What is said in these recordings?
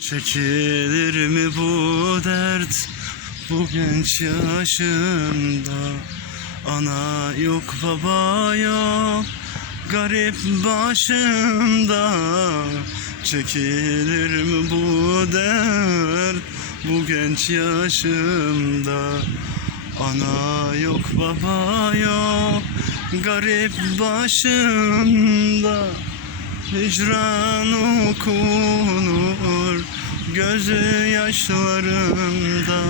Çekilir mi bu dert? Bu genç yaşımda Ana yok baba yok garip başımda Çekilir mi bu dert? Bu genç yaşımda Ana yok baba yok garip başımda Hicran okunur gözü yaşlarımda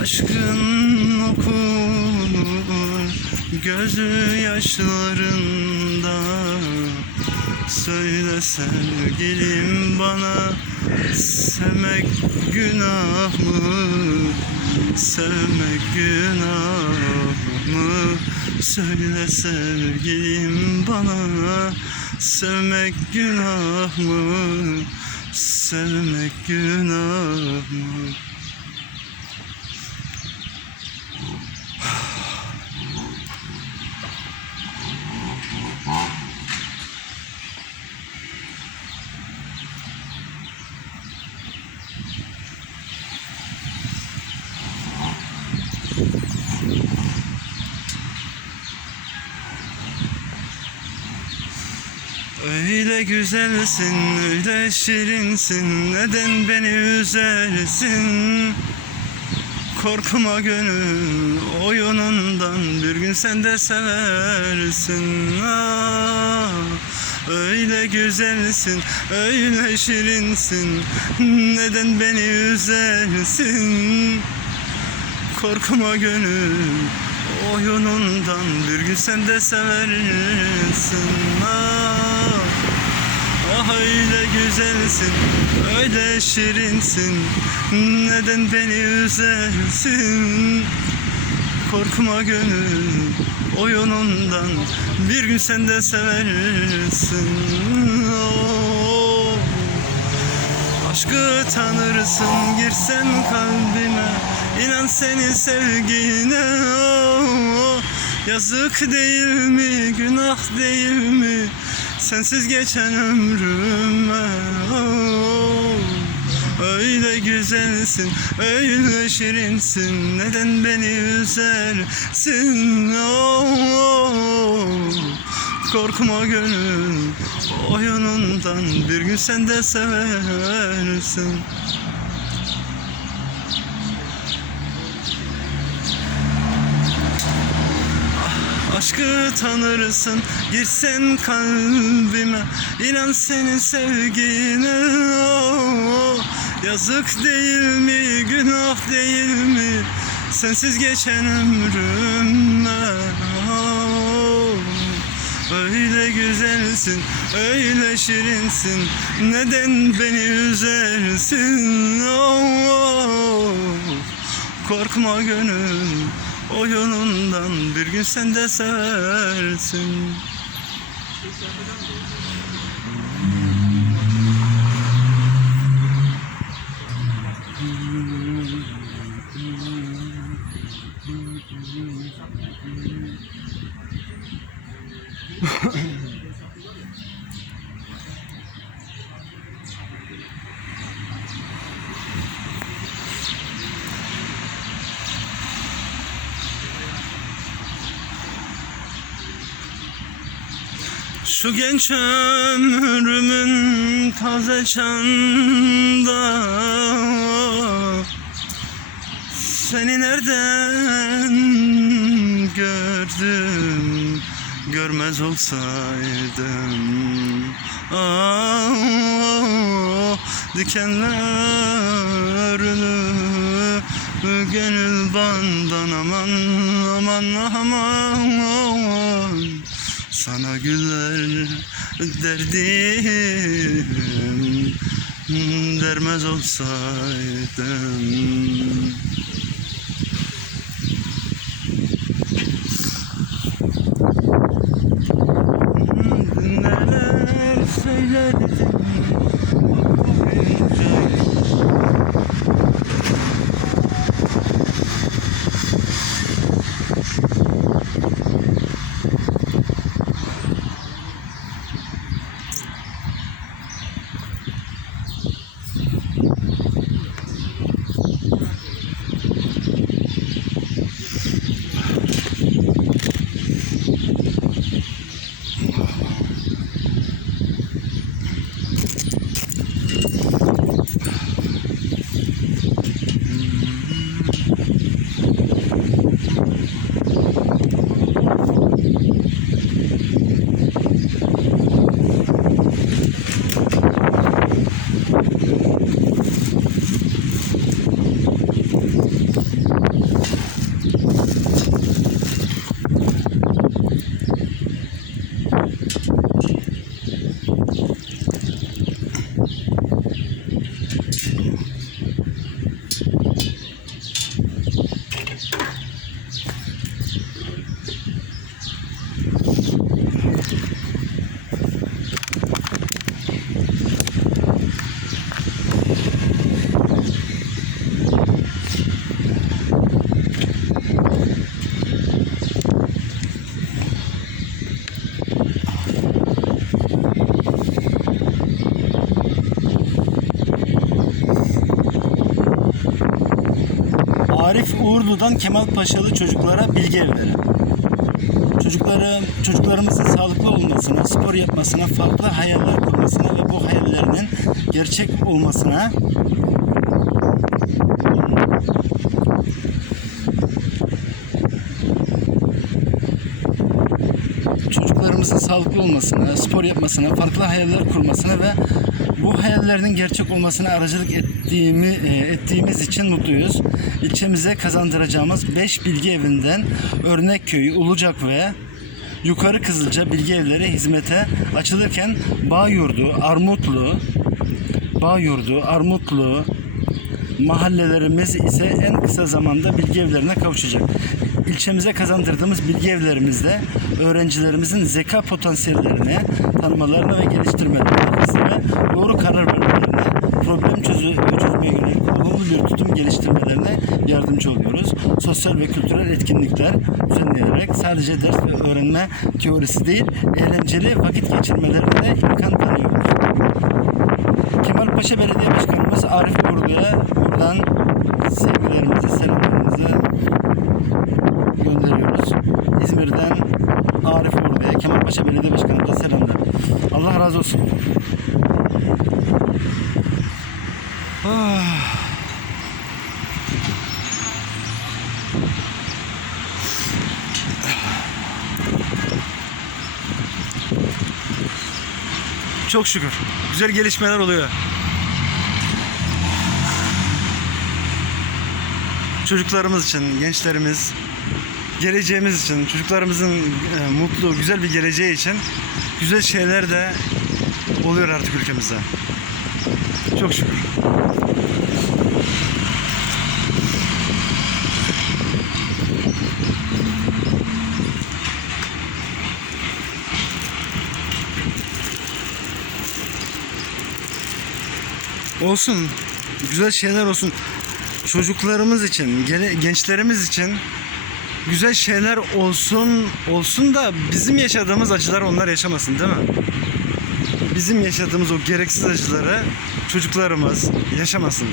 Aşkın okunur gözü yaşlarında. Söyle sevgilim bana sevmek günah mı? Sevmek günah mı? Söyle sevgilim bana sevmek günah mı? Sevmek günah mı? Öyle güzelsin, öyle şirinsin. Neden beni üzersin? Korkma gönül oyunundan Bir gün sen de seversin. Ah, Öyle güzelsin, öyle şirinsin. Neden beni üzersin? Korkma gönül oyunundan bir gün sen de seversin. Ah, ah öyle güzelsin öyle şirinsin. Neden beni üzersin? Korkma gönül oyunundan bir gün sen de seversin. Oh. Aşkı tanırsın girsen kalbime İnan seni sevgine. Oh, Yazık değil mi günah değil mi Sensiz geçen ömrüme oh, Öyle güzelsin öyle şirinsin Neden beni üzersin oh, oh. Korkma gönül oyunundan bir gün sen de seversin. Aşkı tanırsın. Girsen kalbime inan senin sevgine. Oh, Yazık değil mi günah değil mi? Sensiz geçen ömrüme oh. Öyle güzelsin, öyle şirinsin. Neden beni üzersin? Oh, oh. Korkma gönül oyunundan Bir gün sen de seversin Şu genç ömrümün taze çağında Seni nereden gördüm? Görmez olsaydım. Ah, Dikenlerini Gönül bandan aman aman aman sana güller derdim Dermez olsaydım Neler söyledim Uğurlu'dan Kemal Paşalı çocuklara bilgi evleri. Çocukları, çocuklarımızın sağlıklı olmasına, spor yapmasına, farklı hayaller kurmasına ve bu hayallerinin gerçek olmasına çocuklarımızın sağlıklı olmasına, spor yapmasına, farklı hayaller kurmasına ve bu hayallerinin gerçek olmasına aracılık ettiğimi, e, ettiğimiz için mutluyuz. İlçemize kazandıracağımız 5 bilgi evinden Örnekköy, Ulucak ve Yukarı Kızılca bilgi evleri hizmete açılırken Bağyurdu, Armutlu, Bağyurdu, Armutlu, mahallelerimiz ise en kısa zamanda bilgi evlerine kavuşacak. İlçemize kazandırdığımız bilgi evlerimizde öğrencilerimizin zeka potansiyellerini tanımalarına ve geliştirmelerine, ve doğru karar vermelerine, problem çözü, çözmeye yönelik olumlu bir tutum geliştirmelerine yardımcı oluyoruz. Sosyal ve kültürel etkinlikler düzenleyerek sadece ders ve öğrenme teorisi değil, eğlenceli vakit geçirmelerine de imkan tanıyoruz. Kemalpaşa Belediye Başkanımız Arif Burdu'ya buradan sevgilerimizi, selamlarımızı. İzmir'den Arif Burdu'ya, Kemalpaşa Belediye Başkanımıza selamlar. Allah razı olsun. Ah. Çok şükür. Güzel gelişmeler oluyor. Çocuklarımız için, gençlerimiz, geleceğimiz için, çocuklarımızın e, mutlu, güzel bir geleceği için güzel şeyler de oluyor artık ülkemizde. Çok şükür. Olsun. Güzel şeyler olsun. Çocuklarımız için, gençlerimiz için güzel şeyler olsun olsun da bizim yaşadığımız acılar onlar yaşamasın değil mi? Bizim yaşadığımız o gereksiz acıları çocuklarımız yaşamasın.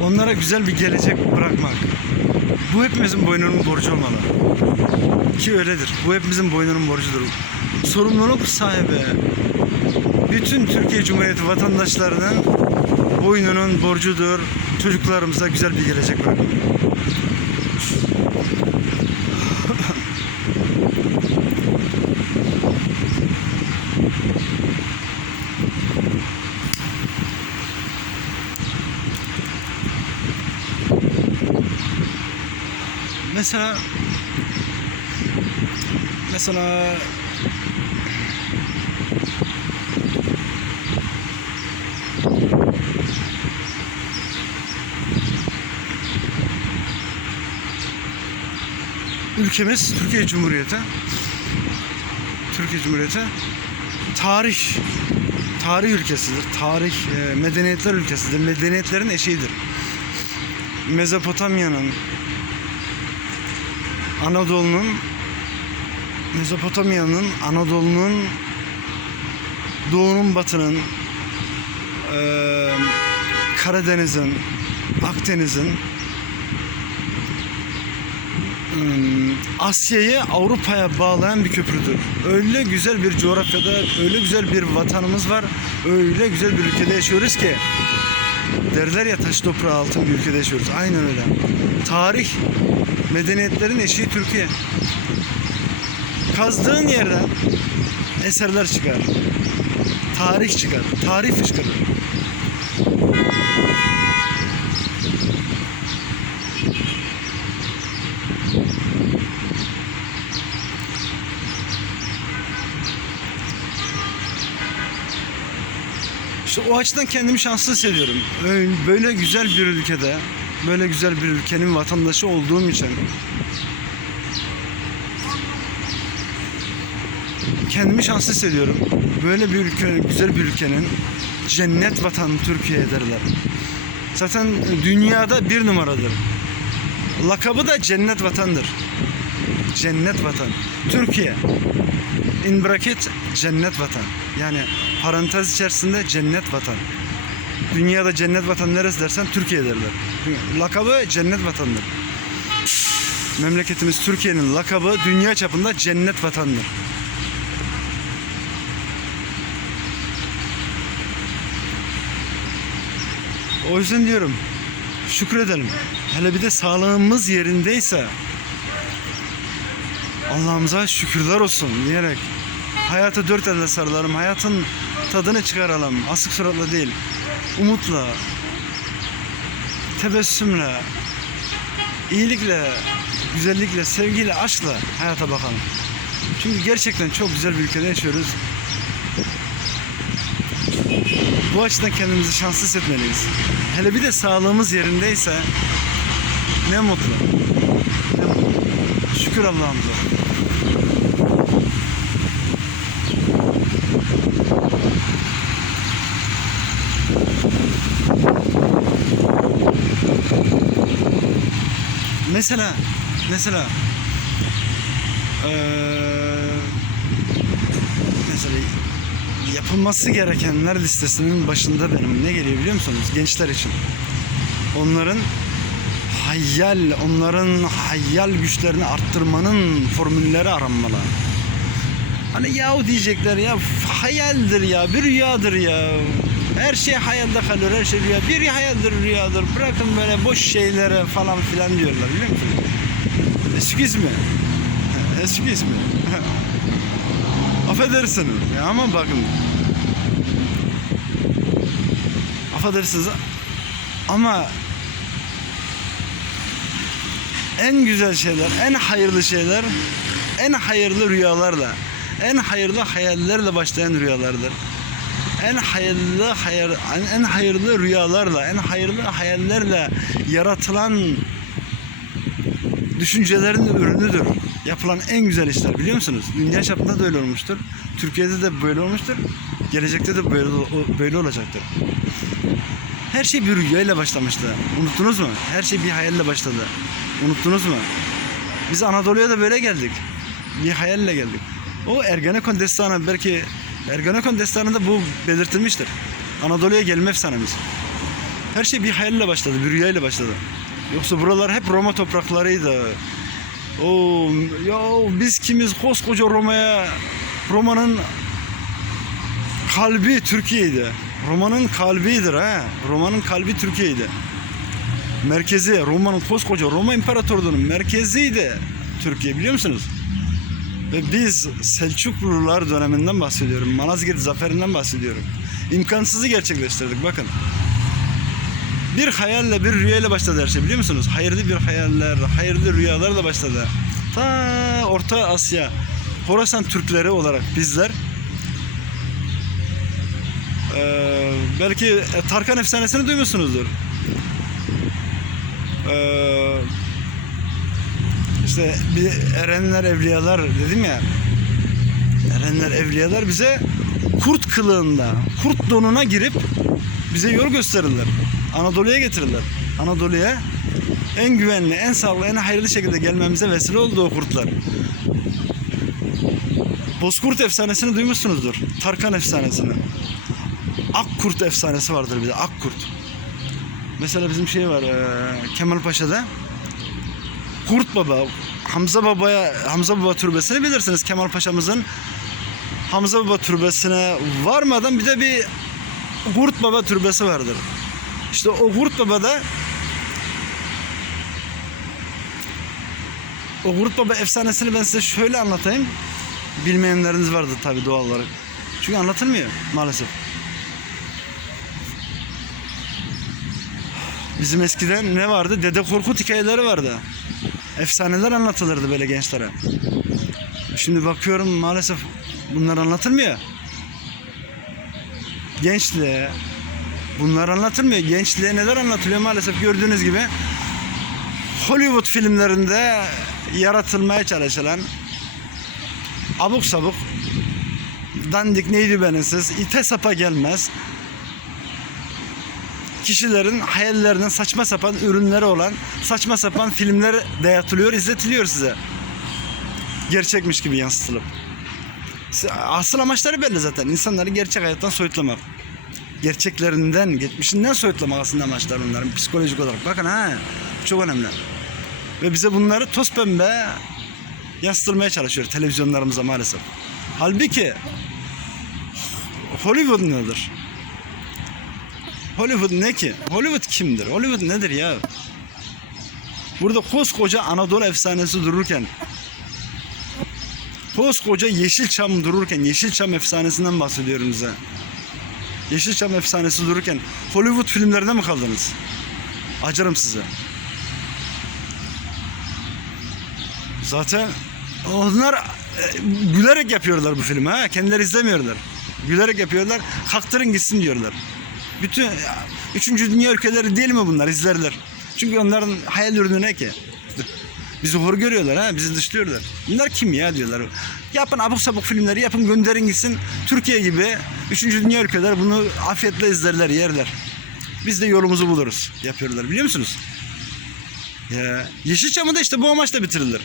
Onlara güzel bir gelecek bırakmak. Bu hepimizin boynunun borcu olmalı. Ki öyledir. Bu hepimizin boynunun borcudur. Sorumluluk sahibi bütün Türkiye Cumhuriyeti vatandaşlarının boynunun borcudur. Çocuklarımıza güzel bir gelecek bırakmak. Mesela mesela ülkemiz Türkiye Cumhuriyeti Türkiye Cumhuriyeti tarih tarih ülkesidir. Tarih e, medeniyetler ülkesidir. Medeniyetlerin eşiğidir. Mezopotamya'nın Anadolu'nun Mezopotamya'nın Anadolu'nun Doğu'nun Batı'nın eee, Karadeniz'in Akdeniz'in Asya'yı Avrupa'ya bağlayan bir köprüdür. Öyle güzel bir coğrafyada, öyle güzel bir vatanımız var, öyle güzel bir ülkede yaşıyoruz ki derler ya taş toprağı altın bir ülkede yaşıyoruz. Aynen öyle. Tarih, medeniyetlerin eşiği Türkiye. Kazdığın yerden eserler çıkar. Tarih çıkar. Tarih fışkırır. İşte o açıdan kendimi şanslı hissediyorum. Öyle- Böyle güzel bir ülkede, böyle güzel bir ülkenin vatandaşı olduğum için kendimi şanslı hissediyorum. Böyle bir ülke, güzel bir ülkenin cennet vatanı Türkiye derler. Zaten dünyada bir numaradır. Lakabı da cennet vatandır. Cennet vatan. Türkiye. In bracket cennet vatan. Yani parantez içerisinde cennet vatan. Dünyada cennet vatan neresi dersen Türkiye derler. Lakabı cennet vatandır. Memleketimiz Türkiye'nin lakabı dünya çapında cennet vatandır. O yüzden diyorum şükredelim. Hele bir de sağlığımız yerindeyse Allah'ımıza şükürler olsun diyerek hayata dört elle sarılalım. Hayatın tadını çıkaralım. Asık suratla değil. Umutla, tebessümle, iyilikle, güzellikle, sevgiyle, aşkla hayata bakalım. Çünkü gerçekten çok güzel bir ülkede yaşıyoruz. Bu açıdan kendimizi şanslı hissetmeliyiz. Hele bir de sağlığımız yerindeyse ne mutlu. Ne mutlu. Şükür Allah'ımıza. Mesela, mesela eee mesela yapılması gerekenler listesinin başında benim ne geliyor biliyor musunuz? Gençler için. Onların hayal, onların hayal güçlerini arttırmanın formülleri aranmalı. Hani yahu diyecekler ya hayaldir ya, bir rüyadır ya. Her şey hayalde kalır, her şey rüya. Bir hayaldir, rüyadır. Bırakın böyle boş şeylere falan filan diyorlar biliyor musun? Excuse me. Excuse me. Affedersiniz ama bakın. Affedersiniz ama en güzel şeyler, en hayırlı şeyler, en hayırlı rüyalarla, en hayırlı hayallerle başlayan rüyalardır. En hayırlı hayır, en hayırlı rüyalarla, en hayırlı hayallerle yaratılan düşüncelerin ürünüdür. Yapılan en güzel işler biliyor musunuz? Dünya çapında da öyle olmuştur. Türkiye'de de böyle olmuştur. Gelecekte de böyle böyle olacaktır. Her şey bir rüyayla başlamıştı. Unuttunuz mu? Her şey bir hayalle başladı. Unuttunuz mu? Biz Anadolu'ya da böyle geldik. Bir hayalle geldik. O Ergenekon destanı belki Ergenekon destanında bu belirtilmiştir. Anadolu'ya gelme efsanemiz. Her şey bir hayalle başladı, bir rüyayla başladı. Yoksa buralar hep Roma topraklarıydı. O ya biz kimiz koskoca Roma'ya Roma'nın kalbi Türkiye'ydi. Roma'nın kalbidir ha. Roma'nın kalbi Türkiye'ydi. Merkezi Roma'nın koskoca Roma İmparatorluğu'nun merkeziydi Türkiye biliyor musunuz? Ve biz Selçuklular döneminden bahsediyorum. Malazgirt zaferinden bahsediyorum. İmkansızı gerçekleştirdik bakın. Bir hayalle, bir rüyayla başladı her şey biliyor musunuz? Hayırlı bir hayaller, hayırlı rüyalarla başladı. Ta Orta Asya, Horasan Türkleri olarak bizler eee, belki Tarkan efsanesini duymuşsunuzdur. Eee işte bir erenler, evliyalar dedim ya. Erenler, evliyalar bize kurt kılığında, kurt donuna girip bize yol gösterirler. Anadolu'ya getirirler. Anadolu'ya en güvenli, en sağlıklı, en hayırlı şekilde gelmemize vesile oldu o kurtlar. Bozkurt efsanesini duymuşsunuzdur. Tarkan efsanesini. Akkurt efsanesi vardır bir de. Akkurt. Mesela bizim şey var. eee, Kemal Paşa'da. Kurt Baba. Hamza Baba'ya Hamza Baba türbesini bilirsiniz. Kemal Paşa'mızın Hamza Baba türbesine varmadan bir de bir Kurt Baba türbesi vardır. İşte o Kurt Baba'da o Kurt Baba efsanesini ben size şöyle anlatayım. Bilmeyenleriniz vardır tabi doğal olarak. Çünkü anlatılmıyor maalesef. Bizim eskiden ne vardı? Dede Korkut hikayeleri vardı. Efsaneler anlatılırdı böyle gençlere. Şimdi bakıyorum maalesef bunlar anlatılmıyor. Gençliğe bunlar anlatılmıyor. Gençliğe neler anlatılıyor maalesef gördüğünüz gibi Hollywood filmlerinde yaratılmaya çalışılan abuk sabuk dandik neydi benisiz ite sapa gelmez kişilerin hayallerinin saçma sapan ürünleri olan saçma sapan filmler dayatılıyor, izletiliyor size. Gerçekmiş gibi yansıtılıp. Asıl amaçları belli zaten. İnsanları gerçek hayattan soyutlamak. gerçeklerinden, geçmişinden soyutlamak aslında amaçlar onların psikolojik olarak. Bakın ha, çok önemli. Ve bize bunları toz pembe yansıtılmaya çalışıyor televizyonlarımıza maalesef. Halbuki Hollywood nedir? Hollywood ne ki? Hollywood kimdir? Hollywood nedir ya? Burada koskoca Anadolu efsanesi dururken koskoca Yeşilçam dururken Yeşilçam efsanesinden bahsediyorum size. Yeşilçam efsanesi dururken Hollywood filmlerinde mi kaldınız? Acırım size. Zaten onlar e, gülerek yapıyorlar bu filmi ha. Kendileri izlemiyorlar. Gülerek yapıyorlar. Kalktırın gitsin diyorlar. Bütün üçüncü dünya ülkeleri değil mi bunlar? izlerler. Çünkü onların hayal ürünü ne ki? Bizi hor görüyorlar ha, bizi dışlıyorlar. Bunlar kim ya diyorlar. Yapın abuk sabuk filmleri yapın gönderin gitsin. Türkiye gibi üçüncü dünya ülkeler bunu afiyetle izlerler, yerler. Biz de yolumuzu buluruz yapıyorlar biliyor musunuz? Ya, Yeşilçam'ı da işte bu amaçla bitirilir.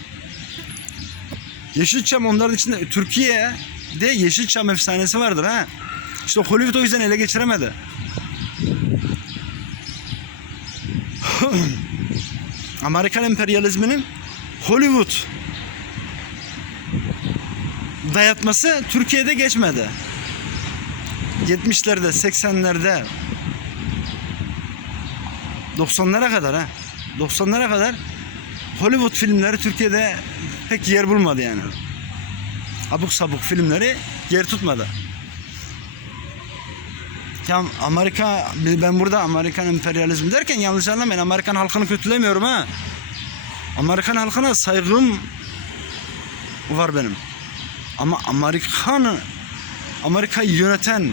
Yeşilçam onların içinde Türkiye'de Yeşilçam efsanesi vardır ha. İşte Hollywood o yüzden ele geçiremedi. Amerikan emperyalizminin Hollywood dayatması Türkiye'de geçmedi. 70'lerde, 80'lerde 90'lara kadar ha. 90'lara kadar Hollywood filmleri Türkiye'de pek yer bulmadı yani. Abuk sabuk filmleri yer tutmadı. Ya Amerika, ben burada Amerikan emperyalizmi derken yanlış anlamayın. Amerikan halkını kötülemiyorum ha. Amerikan halkına saygım var benim. Ama Amerikanı, Amerika'yı yöneten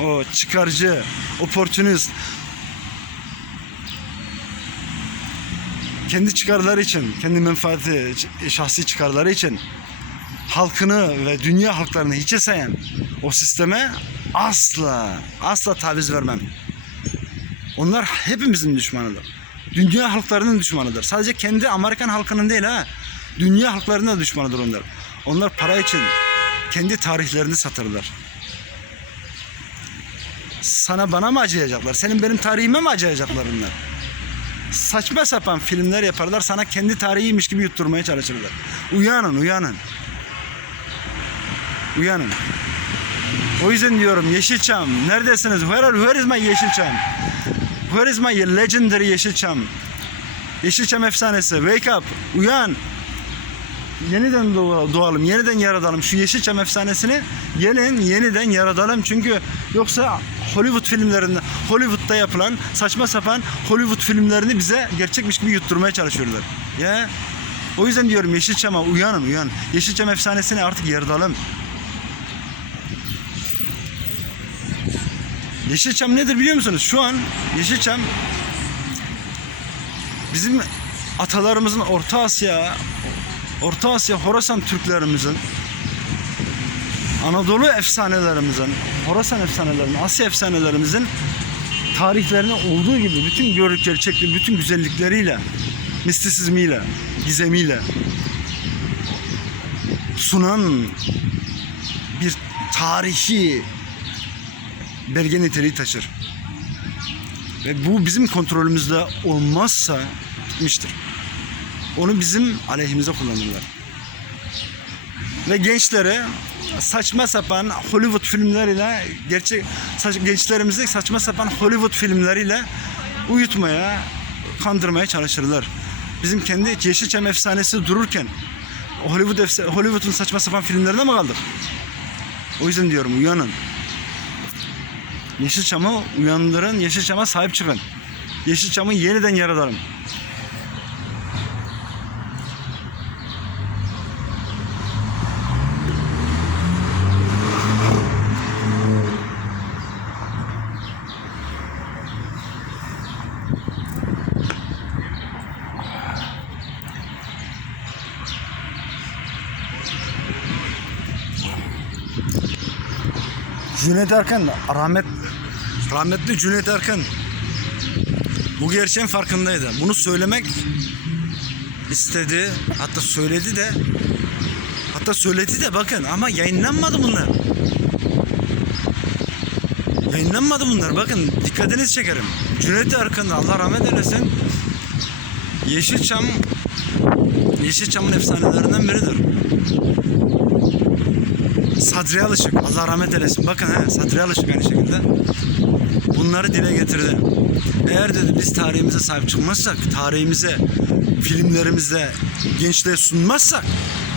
o çıkarcı, oportunist, kendi çıkarları için, kendi menfaati, şahsi çıkarları için halkını ve dünya halklarını hiçe sayan o sisteme asla, asla taviz vermem. Onlar hepimizin düşmanıdır. Dünya halklarının düşmanıdır. Sadece kendi Amerikan halkının değil ha. Dünya halklarının da düşmanıdır onlar. Onlar para için kendi tarihlerini satırlar. Sana bana mı acıyacaklar? Senin benim tarihime mi acıyacaklar onlar? saçma sapan filmler yaparlar. Sana kendi tarihiymiş gibi yutturmaya çalışırlar. Uyanın, uyanın. Uyanın. O yüzden diyorum Yeşilçam neredesiniz? Where, are, where is my Yeşilçam? Where is my legendary Yeşilçam? Yeşilçam efsanesi. Wake up. Uyan. Yeniden doğ- doğalım, yeniden yaratalım. Şu Yeşilçam efsanesini gelin yeniden yaratalım. Çünkü yoksa Hollywood filmlerinde, Hollywood'da yapılan saçma sapan Hollywood filmlerini bize gerçekmiş gibi yutturmaya çalışıyorlar. Ya o yüzden diyorum Yeşilçam'a uyanın uyan. Yeşilçam efsanesini artık yaratalım. Yeşilçam nedir biliyor musunuz? Şu an Yeşilçam bizim atalarımızın Orta Asya Orta Asya Horasan Türklerimizin Anadolu efsanelerimizin Horasan efsanelerinin Asya efsanelerimizin tarihlerine olduğu gibi bütün görük gerçekli bütün güzellikleriyle mistisizmiyle gizemiyle sunan bir tarihi belge niteliği taşır. Ve bu bizim kontrolümüzde olmazsa bitmiştir. Onu bizim aleyhimize kullanırlar. Ve gençlere saçma sapan Hollywood filmleriyle gerçek saç, gençlerimizi saçma sapan Hollywood filmleriyle uyutmaya, kandırmaya çalışırlar. Bizim kendi Yeşilçam efsanesi dururken Hollywood Hollywood'un saçma sapan filmlerine mi kaldık? O yüzden diyorum uyanın. Yeşilçam'ı uyandırın, Yeşilçam'a sahip çıkın. Yeşilçam'ı yeniden yaratalım. Cüneyt Arkın rahmet rahmetli Cüneyt Arkın bu gerçeğin farkındaydı. Bunu söylemek istedi. Hatta söyledi de hatta söyledi de bakın ama yayınlanmadı bunlar. Yayınlanmadı bunlar bakın dikkatinizi çekerim. Cüneyt Arkın Allah rahmet eylesin. Yeşilçam Yeşilçam'ın efsanelerinden biridir. Sadri Alışık Allah rahmet eylesin. Bakın he Sadri Alışık aynı şekilde. Bunları dile getirdi. Eğer dedi biz tarihimize sahip çıkmazsak, tarihimize, filmlerimizde gençliğe sunmazsak,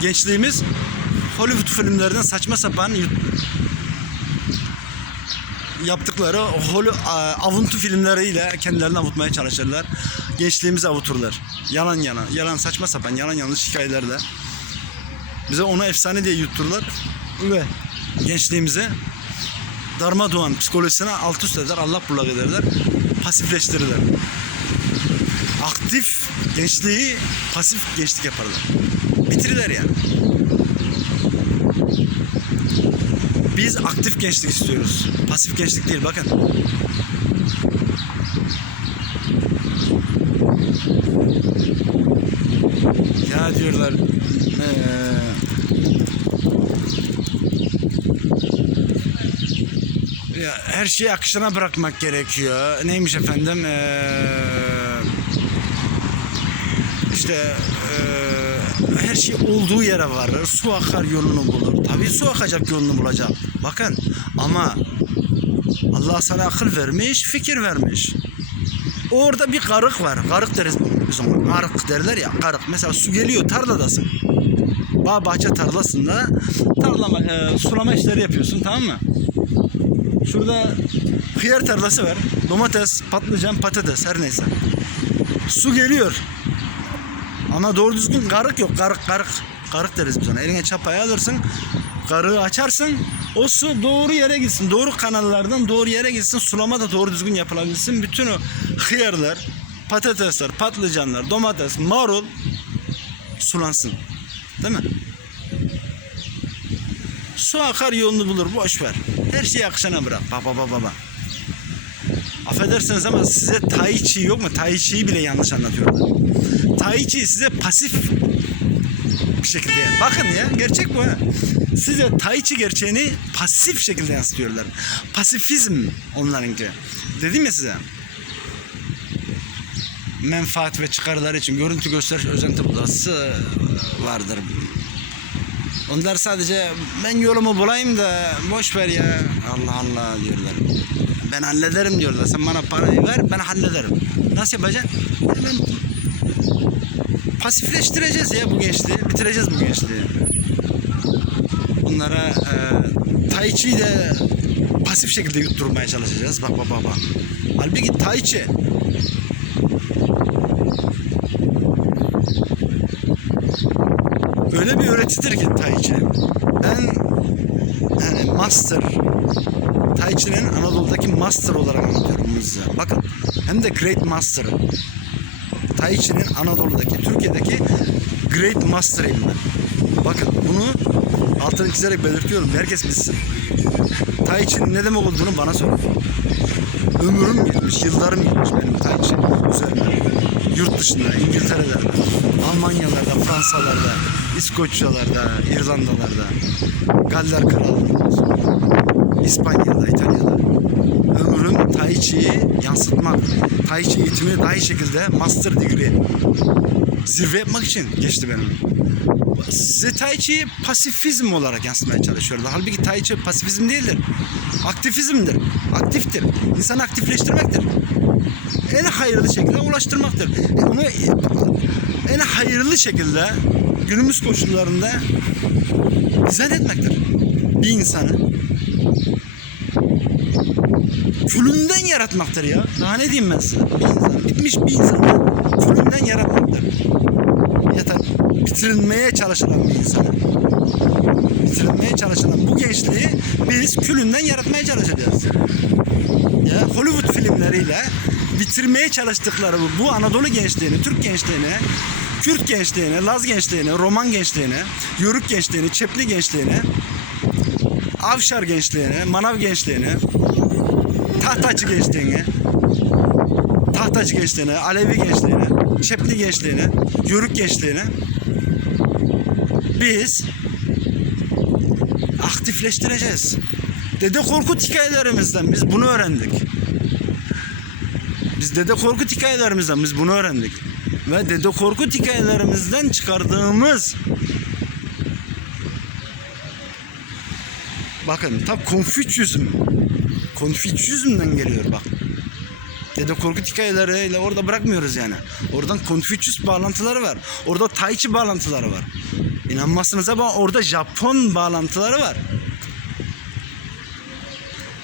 gençliğimiz Hollywood filmlerinden saçma sapan yaptıkları holo, a- avuntu filmleriyle kendilerini avutmaya çalışırlar. Gençliğimizi avuturlar. Yalan yalan, yalan saçma sapan, yalan yanlış hikayelerle. Bize onu efsane diye yuttururlar ve gençliğimizi darmadağın psikolojisine alt üst eder, Allah bullak ederler, pasifleştirirler. Aktif gençliği pasif gençlik yaparlar. Bitirirler yani. Biz aktif gençlik istiyoruz. Pasif gençlik değil bakın. Ya diyorlar eee, ya her şeyi akışına bırakmak gerekiyor. Neymiş efendim? Eee işte eee, her şey olduğu yere varır. Su akar yolunu bulur. Tabii su akacak yolunu bulacak. Bakın ama Allah sana akıl vermiş, fikir vermiş. Orada bir karık var. Karık deriz biz ona. Karık derler ya. Karık. Mesela su geliyor tarladasın. Bağ bahçe tarlasında tarlama, e, sulama işleri yapıyorsun tamam mı? Şurada hıyar tarlası var. Domates, patlıcan, patates her neyse. Su geliyor. Ama doğru düzgün karık yok. Karık karık. Karık deriz biz ona. Eline çapayı alırsın. Karığı açarsın. O su doğru yere gitsin. Doğru kanallardan doğru yere gitsin. Sulama da doğru düzgün yapılabilsin. Bütün o hıyarlar, patatesler, patlıcanlar, domates, marul sulansın. Değil mi? Su akar yolunu bulur. Boş ver. Her şeyi akışına bırak. Baba baba baba. Affedersiniz ama size Tai Chi yok mu? Tai Chi'yi bile yanlış anlatıyorlar. Tai Chi size pasif bir şekilde yani. Bakın ya gerçek bu ha. Size Tai Chi gerçeğini pasif şekilde yansıtıyorlar. Pasifizm onlarınki. Dedim ya size. Menfaat ve çıkarlar için görüntü gösteriş özenti budası vardır. Onlar sadece ben yolumu bulayım da boş ver ya. Allah Allah diyorlar. Ben hallederim diyorlar. Sen bana parayı ver ben hallederim. Nasıl yapacaksın? Ya Ben pasifleştireceğiz ya bu gençliği. Bitireceğiz bu gençliği. Bunlara e, Tai Chi'yi de pasif şekilde yutturmaya çalışacağız. Bak bak bak bak. Halbuki Tai Chi ki Tai Chi. Ben yani master Tai Chi'nin Anadolu'daki master olarak anlatıyorum bunu size. Bakın hem de great master. Tai Chi'nin Anadolu'daki, Türkiye'deki great master'ıyım ben. Bakın bunu altını çizerek belirtiyorum. Herkes bilsin. Tai Chi'nin ne demek olduğunu bana sorun. Ömrüm gitmiş, yıllarım gitmiş benim Tai Chi üzerine. Yurt dışında, İngiltere'de, Almanyalarda, Fransalarda, İskoçyalarda, İrlandalarda, Galler Krallığı'nda, İspanya'da, İtalya'da. Ömrüm Tai Chi'yi yansıtmak, Tai Chi eğitimini daha iyi şekilde master degree zirve yapmak için geçti benim. Size Tai Chi'yi pasifizm olarak yansıtmaya çalışıyorlar. Halbuki Tai Chi pasifizm değildir. Aktifizmdir. Aktiftir. İnsanı aktifleştirmektir. En hayırlı şekilde ulaştırmaktır. E, Onu en hayırlı şekilde günümüz koşullarında izah etmektir. Bir insanı külünden yaratmaktır ya. Daha ne diyeyim ben size? Bir insan, bitmiş bir insanı külünden yaratmaktır. Ya da bitirilmeye çalışılan bir insanı. Bitirilmeye çalışılan bu gençliği biz külünden yaratmaya çalışacağız. Ya Hollywood filmleriyle bitirmeye çalıştıkları bu, bu Anadolu gençliğini, Türk gençliğini, Kürt gençliğini, Laz gençliğini, Roman gençliğini, Yörük gençliğini, Çepli gençliğini, Avşar gençliğini, Manav gençliğini, Tahtacı gençliğini, Tahtacı gençliğini, Alevi gençliğini, Çepli gençliğini, Yörük gençliğini biz aktifleştireceğiz. Dede Korkut hikayelerimizden biz bunu öğrendik. Biz Dede Korkut hikayelerimizden biz bunu öğrendik. Ve Dede Korkut hikayelerimizden çıkardığımız Bakın ta Konfüçyüzm. Konfüçyüzm'den geliyor bak. Dede Korkut hikayeleriyle orada bırakmıyoruz yani. Oradan Konfüçyüs bağlantıları var. Orada Tai Chi bağlantıları var. İnanmazsınız ama orada Japon bağlantıları var.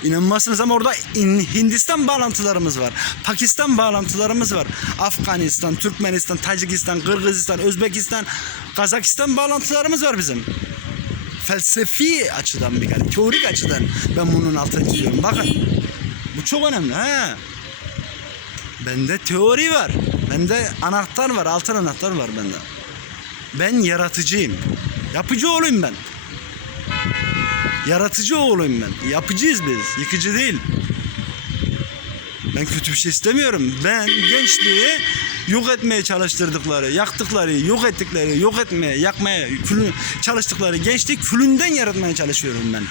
İnanmazsınız ama orada İn- Hindistan bağlantılarımız var. Pakistan bağlantılarımız var. Afganistan, Türkmenistan, Tacikistan, Kırgızistan, Özbekistan, Kazakistan bağlantılarımız var bizim. Felsefi açıdan bir yani teorik açıdan ben bunun altını çiziyorum. Bakın bu çok önemli ha. Bende teori var. Bende anahtar var, altın anahtar var bende. Ben yaratıcıyım. Yapıcı oğluyum ben. Yaratıcı oğluyum ben. Yapıcıyız biz. Yıkıcı değil. Ben kötü bir şey istemiyorum. Ben gençliği yok etmeye çalıştırdıkları, yaktıkları, yok ettikleri, yok etmeye, yakmaya külü, çalıştıkları gençlik külünden yaratmaya çalışıyorum ben.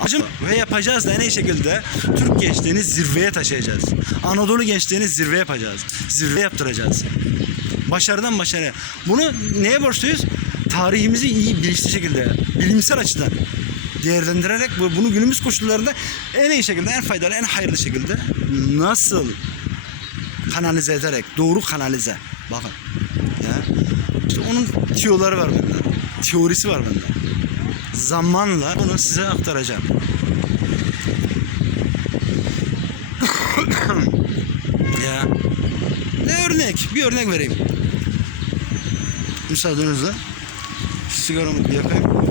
Acım ve yapacağız da en iyi şekilde Türk gençliğini zirveye taşıyacağız. Anadolu gençliğini zirve yapacağız. Zirve yaptıracağız. Başarıdan başarıya. Bunu neye borçluyuz? Tarihimizi iyi bilinçli şekilde, bilimsel açıdan değerlendirerek bu- bunu günümüz koşullarında en iyi şekilde, en faydalı, en hayırlı şekilde nasıl kanalize ederek, doğru kanalize. Bakın. Ya. İşte onun tiyoları var bende. Teorisi var bende. Zamanla bunu size aktaracağım. ya. Ne örnek? Bir örnek vereyim. Müsaadenizle. Sigaramı yakayım.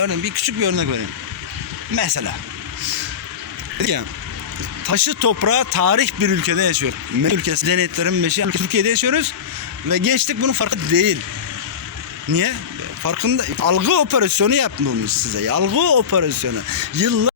Örneğin bir küçük bir örnek vereyim. Mesela. Ya, taşı toprağı tarih bir ülkede yaşıyor. Ülkesi, denetlerin meşi Türkiye'de yaşıyoruz ve gençlik bunun farkında değil. Niye? Farkında algı operasyonu yapılmış size. Algı operasyonu. Yıllar